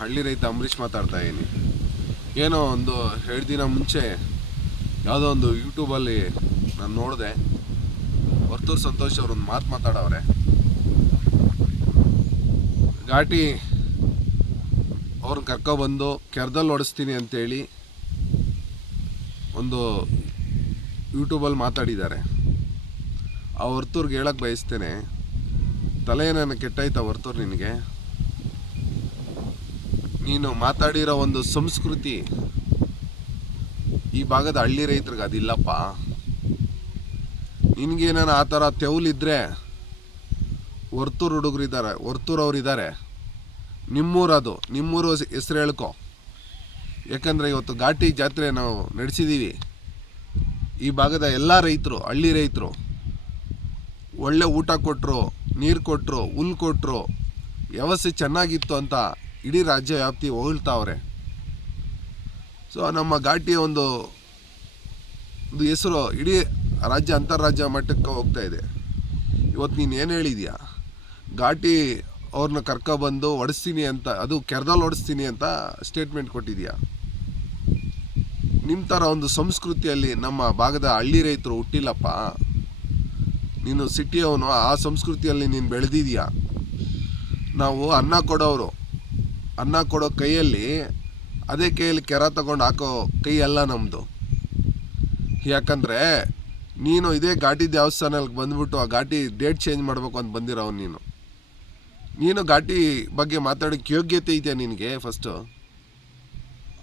ಹಳ್ಳಿ ರೈತ ಅಂಬರೀಷ್ ಮಾತಾಡ್ತಾ ಇದ್ದೀನಿ ಏನೋ ಒಂದು ಎರಡು ದಿನ ಮುಂಚೆ ಯಾವುದೋ ಒಂದು ಯೂಟ್ಯೂಬಲ್ಲಿ ನಾನು ನೋಡಿದೆ. ವರ್ತೂರ್ ಸಂತೋಷ್ ಅವ್ರೊಂದು ಮಾತು ಮಾತಾಡವ್ರೆ. ಘಾಟಿ ಅವ್ರನ್ನ ಕರ್ಕೊಬಂದು ಕೆರ್ದಲ್ಲಿ ಓಡಿಸ್ತೀನಿ ಅಂತೇಳಿ ಒಂದು ಯೂಟ್ಯೂಬಲ್ಲಿ ಮಾತಾಡಿದ್ದಾರೆ. ಆ ವರ್ತೂರ್ಗೆ ಹೇಳಕ್ಕೆ ಬಯಸ್ತೇನೆ. ತಲೆ ನನ್ನ ಕೆಟ್ಟಾಯ್ತಾ ವರ್ತೂರ್ ನಿನಗೆ? ನೀನು ಮಾತಾಡಿರೋ ಒಂದು ಸಂಸ್ಕೃತಿ ಈ ಭಾಗದ ಹಳ್ಳಿ ರೈತರಿಗೆ ಅದಿಲ್ಲಪ್ಪ. ನಿನಗೇನಾನ ಆ ಥರ ತೆವಲಿದ್ರೆ ಹೊರ್ತೂರು ಅವ್ರು ಇದ್ದಾರೆ ನಿಮ್ಮೂರದು ನಿಮ್ಮೂರು ಹೆಸ್ರು ಹೇಳ್ಕೊ. ಯಾಕಂದರೆ ಇವತ್ತು ಘಾಟಿ ಜಾತ್ರೆ ನಾವು ನಡೆಸಿದ್ದೀವಿ ಈ ಭಾಗದ ಎಲ್ಲ ರೈತರು, ಹಳ್ಳಿ ರೈತರು, ಒಳ್ಳೆ ಊಟ ಕೊಟ್ಟರು ನೀರು ಕೊಟ್ಟರು ಹುಲ್ ಕೊಟ್ಟರು ವ್ಯವಸ್ಥೆ ಚೆನ್ನಾಗಿತ್ತು ಅಂತ ಇಡೀ ರಾಜ್ಯ ವ್ಯಾಪ್ತಿ ಹೊಗಳ್ತಾವ್ರೆ. ಸೊ ನಮ್ಮ ಘಾಟಿ ಒಂದು ಒಂದು ಹೆಸರು ಇಡೀ ರಾಜ್ಯ ಅಂತಾರಾಜ್ಯ ಮಟ್ಟಕ್ಕೆ ಹೋಗ್ತಾ ಇದೆ. ಇವತ್ತು ನೀನು ಏನು ಹೇಳಿದ್ಯಾ? ಘಾಟಿ ಅವ್ರನ್ನ ಕರ್ಕೊಬಂದು ಹೊಡೆಸ್ತೀನಿ ಅಂತ, ಅದು ಕೆರ್ದಲ್ಲಿ ಓಡಿಸ್ತೀನಿ ಅಂತ ಸ್ಟೇಟ್ಮೆಂಟ್ ಕೊಟ್ಟಿದ್ಯಾ? ನಿಮ್ಮ ಥರ ಒಂದು ಸಂಸ್ಕೃತಿಯಲ್ಲಿ ನಮ್ಮ ಭಾಗದ ಹಳ್ಳಿ ರೈತರು ಹುಟ್ಟಿಲ್ಲಪ್ಪ. ನೀನು ಸಿಟಿಯವನು ಆ ಸಂಸ್ಕೃತಿಯಲ್ಲಿ ನೀನು ಬೆಳೆದಿದೀಯ? ನಾವು ಅನ್ನ ಕೊಡೋರು ಅನ್ನ ಕೊಡೋ ಕೈಯಲ್ಲಿ ಅದೇ ಕೈಯಲ್ಲಿ ಕೆರ ತಗೊಂಡು ಹಾಕೋ ಕೈ ಅಲ್ಲ ನಮ್ಮದು ಯಾಕಂದರೆ ನೀನು ಇದೇ ಘಾಟಿ ದೇವಸ್ಥಾನಕ್ಕೆ ಬಂದ್ಬಿಟ್ಟು ಆ ಘಾಟಿ ಡೇಟ್ ಚೇಂಜ್ ಮಾಡಬೇಕು ಅಂತ ಬಂದಿರೋವು ನೀನು. ನೀನು ಘಾಟಿ ಬಗ್ಗೆ ಮಾತಾಡೋಕ್ಕೆ ಯೋಗ್ಯತೆ ಇದೆಯಾ ನಿನಗೆ ಫಸ್ಟು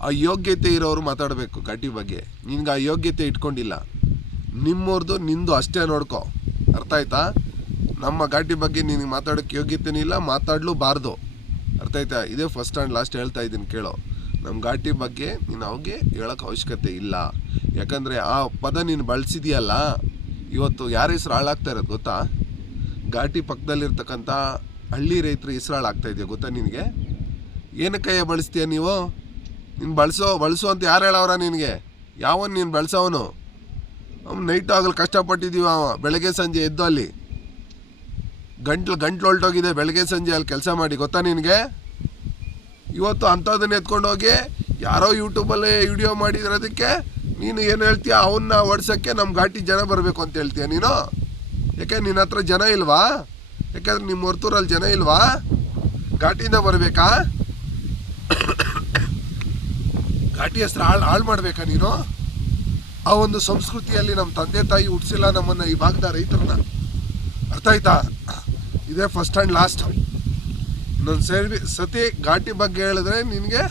ಆ ಯೋಗ್ಯತೆ ಇರೋರು ಮಾತಾಡಬೇಕು ಘಾಟಿ ಬಗ್ಗೆ. ನಿನಗೆ ಆ ಯೋಗ್ಯತೆ ಇಟ್ಕೊಂಡಿಲ್ಲ. ನಿಮ್ಮವ್ರದ್ದು ನಿಂದು ಅಷ್ಟೇ ನೋಡ್ಕೊ. ಅರ್ಥ ಆಯ್ತಾ? ನಮ್ಮ ಘಾಟಿ ಬಗ್ಗೆ ನಿನಗೆ ಮಾತಾಡೋಕ್ಕೆ ಯೋಗ್ಯತೆನೂ ಇಲ್ಲ ಮಾತಾಡಲೂಬಾರ್ದು ಅರ್ಥ ಆಯ್ತಾ? ಇದೇ ಫಸ್ಟ್ ಆ್ಯಂಡ್ ಲಾಸ್ಟ್ ಹೇಳ್ತಾ ಇದ್ದೀನಿ, ಕೇಳೋ. ನಮ್ಮ ಘಾಟಿ ಬಗ್ಗೆ ನೀನು ಅವ್ಗೆ ಹೇಳೋಕ್ಕೆ ಅವಶ್ಯಕತೆ ಇಲ್ಲ. ಯಾಕಂದರೆ ಆ ಪದ ನೀನು ಬಳಸಿದೆಯಲ್ಲ, ಇವತ್ತು ಯಾರ ಹೆಸ್ರು ಹಾಳಾಗ್ತಾ ಇರೋದು ಗೊತ್ತಾ? ಘಾಟಿ ಪಕ್ಕದಲ್ಲಿರ್ತಕ್ಕಂಥ ಹಳ್ಳಿ ರೈತರು ಹೆಸ್ರು ಹಾಳಾಗ್ತಾ ಇದೆಯಾ ಗೊತ್ತಾ ನಿನಗೆ? ಏನಕ್ಕಯ್ಯ ಬಳಸ್ತೀಯ ನೀವು? ನೀನು ಬಳಸೋ ಬಳಸೋ ಅಂತ ಯಾರು ಹೇಳವ್ರ ನಿನಗೆ? ಯಾವನು ನೀನು ಬಳಸೋವನು? ಅವ್ನು ನೈಟ್ ಆಗಲು ಕಷ್ಟಪಟ್ಟಿದ್ದೀವಿ ಅವ ಬೆಳಗ್ಗೆ ಸಂಜೆ ಎದ್ದು ಅಲ್ಲಿ. ಗಂಟ್ಲು ಗಂಟ್ಲು ಹೊಲ್ಟೋಗಿದೆ. ಬೆಳಗ್ಗೆ, ಸಂಜೆ ಅಲ್ಲಿ ಕೆಲಸ ಮಾಡಿ. ಗೊತ್ತಾ ನಿನಗೆ? ಇವತ್ತು ಅಂಥದ್ದನ್ನ ಎತ್ಕೊಂಡು ಹೋಗಿ ಯಾರೋ ಯೂಟ್ಯೂಬಲ್ಲಿ ವಿಡಿಯೋ ಮಾಡಿರೋದಕ್ಕೆ ನೀನು ಏನು ಹೇಳ್ತೀಯ? ಅವನ್ನ ಓಡಿಸೋಕ್ಕೆ ನಮ್ಮ ಘಾಟಿ ಜನ ಬರಬೇಕು ಅಂತ ಹೇಳ್ತೀಯ ನೀನು? ಯಾಕೆ ನಿನ್ನ ಹತ್ರ ಜನ ಇಲ್ವಾ? ಯಾಕಂದ್ರೆ ನಿಮ್ಮ ಹೊರ್ತೂರಲ್ಲಿ ಜನ ಇಲ್ವಾ? ಘಾಟಿಯಿಂದ ಬರಬೇಕಾ? ಘಾಟಿ ಹೆಸ್ರು ಹಾಳು ಹಾಳು ಮಾಡಬೇಕಾ ನೀನು? ಆ ಒಂದು ಸಂಸ್ಕೃತಿಯಲ್ಲಿ ನಮ್ಮ ತಂದೆ ತಾಯಿ ಹುಟ್ಟಿಸಿಲ್ಲ ನಮ್ಮನ್ನು ಈ ಭಾಗದ ರೈತರನ್ನ. ಅರ್ಥ ಆಯ್ತಾ? ಇದೇ ಫಸ್ಟ್ ಆ್ಯಂಡ್ ಲಾಸ್ಟ್ ನನ್ನ ಸೇರಿ ಸತಿ ಘಾಟಿ ಬಗ್ಗೆ ಹೇಳಿದ್ರೆ ನಿನಗೆ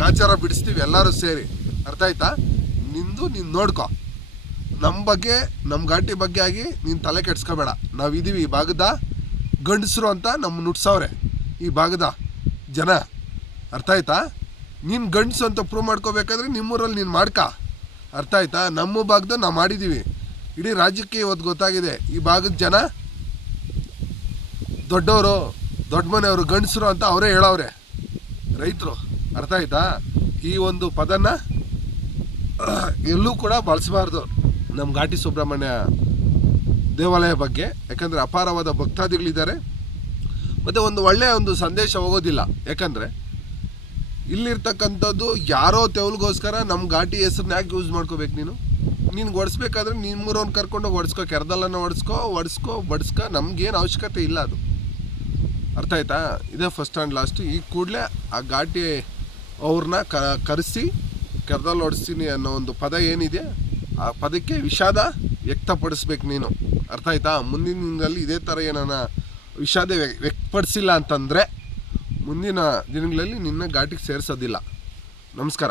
ಗಾಚಾರ ಬಿಡಿಸ್ತೀವಿ ಎಲ್ಲರೂ ಸೇರಿ. ಅರ್ಥ ಆಯ್ತಾ? ನಿಂದು ನೀನು ನೋಡ್ಕೊ. ನಮ್ಮ ಬಗ್ಗೆ ನಮ್ಮ ಘಾಟಿ ಬಗ್ಗೆ ಆಗಿ ನೀನು ತಲೆ ಕೆಡ್ಸ್ಕೋಬೇಡ. ನಾವಿದ್ದೀವಿ ಈ ಭಾಗದ ಗಂಡಸರು ಅಂತ ನಮ್ಮ ನುಟ್ಸವ್ರೆ ಈ ಭಾಗದ ಜನ. ಅರ್ಥ ಆಯ್ತಾ? ನೀನು ಗಂಡಸು ಅಂತ ಪ್ರೂವ್ ಮಾಡ್ಕೋಬೇಕಾದ್ರೆ ನಿಮ್ಮೂರಲ್ಲಿ ನೀನು ಮಾಡ್ಕ. ಅರ್ಥ ಆಯ್ತಾ? ನಮ್ಮ ಭಾಗದ ನಾವು ಮಾಡಿದ್ದೀವಿ ಇಡೀ ರಾಜ್ಯಕ್ಕೆ ಇವತ್ತು ಗೊತ್ತಾಗಿದೆ. ಈ ಭಾಗದ ಜನ ದೊಡ್ಡವರು, ದೊಡ್ಡ ಮನೆಯವರು, ಗಂಡಸರು ಅಂತ ಅವರೇ ಹೇಳವ್ರೆ. ರೈತರು, ಅರ್ಥ ಆಯ್ತಾ? ಈ ಒಂದು ಪದನ ಎಲ್ಲೂ ಕೂಡ ಬಳಸಬಾರ್ದು ನಮ್ಮ ಘಾಟಿ ಸುಬ್ರಹ್ಮಣ್ಯ ದೇವಾಲಯ ಬಗ್ಗೆ. ಯಾಕಂದರೆ ಅಪಾರವಾದ ಭಕ್ತಾದಿಗಳಿದ್ದಾರೆ. ಮತ್ತು ಒಂದು ಒಳ್ಳೆಯ ಒಂದು ಸಂದೇಶ ಹೋಗೋದಿಲ್ಲ. ಯಾಕಂದರೆ ಇಲ್ಲಿರ್ತಕ್ಕಂಥದ್ದು ಯಾರೋ ತೆವಲ್ಗೋಸ್ಕರ ನಮ್ಮ ಘಾಟಿ ಹೆಸ್ರನ್ನ ಯಾಕೆ ಯೂಸ್ ಮಾಡ್ಕೋಬೇಕು ನೀನು? ನೀನು ನಿಮ್ಮೂರವ್ನು ಕರ್ಕೊಂಡೋಗಿ ಓಡಿಸ್ಕೋ, ಕೆರೆದಲ್ಲನ ಓಡಿಸ್ಕೋ ಓಡಿಸ್ಕೋ, ಬಡಿಸ್ಕೋ, ನಮ್ಗೇನು ಅವಶ್ಯಕತೆ ಇಲ್ಲ ಅದು. ಅರ್ಥ ಆಯ್ತಾ? ಇದೇ ಫಸ್ಟ್ ಆ್ಯಂಡ್ ಲಾಸ್ಟ್ ಈ ಕೂಡಲೇ ಆ ಘಾಟಿ ಅವ್ರನ್ನ ಕ, ಕರೆಸಿ ಹೊಡಿಸ್ತೀನಿ ಅನ್ನೋ ಒಂದು ಪದ ಏನಿದೆ, ಆ ಪದಕ್ಕೆ ವಿಷಾದ ವ್ಯಕ್ತಪಡಿಸ್ಬೇಕು ನೀನು. ಅರ್ಥ ಆಯ್ತಾ? ಮುಂದಿನ ದಿನದಲ್ಲಿ ಇದೇ ಥರ ಏನಾನ ವಿಷಾದ ವ್ಯ- ವ್ಯಕ್ತಪಡಿಸಿಲ್ಲ ಅಂತಂದರೆ ಮುಂದಿನ ದಿನಗಳಲ್ಲಿ ನಿನ್ನ ಘಾಟಿಗೆ ಸೇರಿಸೋದಿಲ್ಲ. ನಮಸ್ಕಾರ.